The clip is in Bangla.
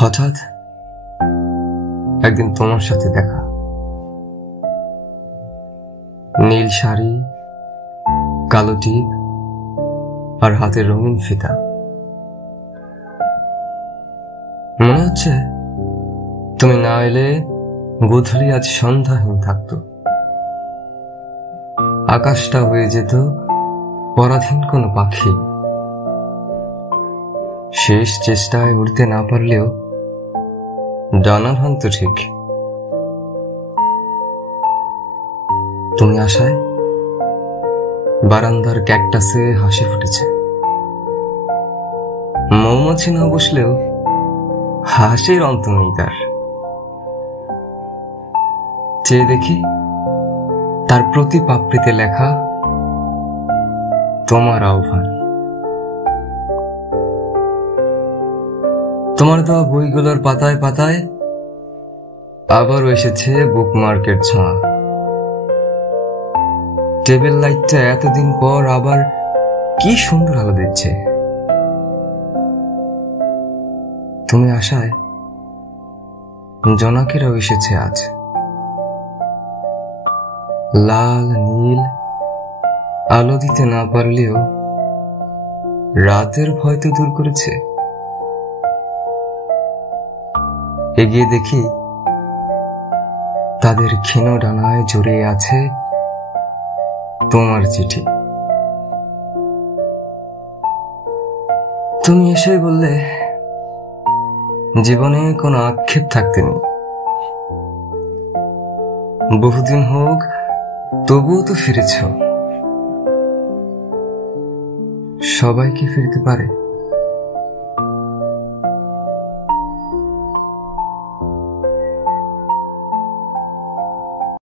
হঠাৎ একদিন তোমার সাথে দেখা। নীল শাড়ি, কালো টিপ আর হাতের রঙিন ফিতা। মনে হচ্ছে তুমি না এলে গোধূলি আজ সন্ধ্যাহীন থাকতো। আকাশটা হয়ে যেত পরাধীন কোনো পাখি। শেষ চেষ্টায় উড়তে না পারলেও ডানা ভাঙত ঠিক। তুমি আসায় বারান্দার ক্যাকটাসে হাসি ফুটেছে। মৌমাছি না বসলেও হাসির অন্ত নেই তার। চেয়ে দেখি তার প্রতি পাপড়িতে লেখা তোমার আহ্বান। তোমার দেওয়া বইগুলোর পাতায় পাতায় আবারও এসেছে বুকমার্কের ছোঁয়া। টেবিল লাইটটা এতদিন পর আবার কি সুন্দর আলো দিচ্ছে। তুমি আসায় জোনাকিরাও এসেছে আজ। লাল নীল আলো দিতে না পারলেও রাতের ভয় তো দূর করেছে। এগিয়ে দেখি তাদের ক্ষীণ ডানায় জড়িয়ে আছে তোমার চিঠি। তুমি এসে বললে জীবনে কোনো আক্ষেপ থাকতে নেই, বহুদিন হোক তবুও তো ফিরেছ। সবাই কি ফিরতে পারে?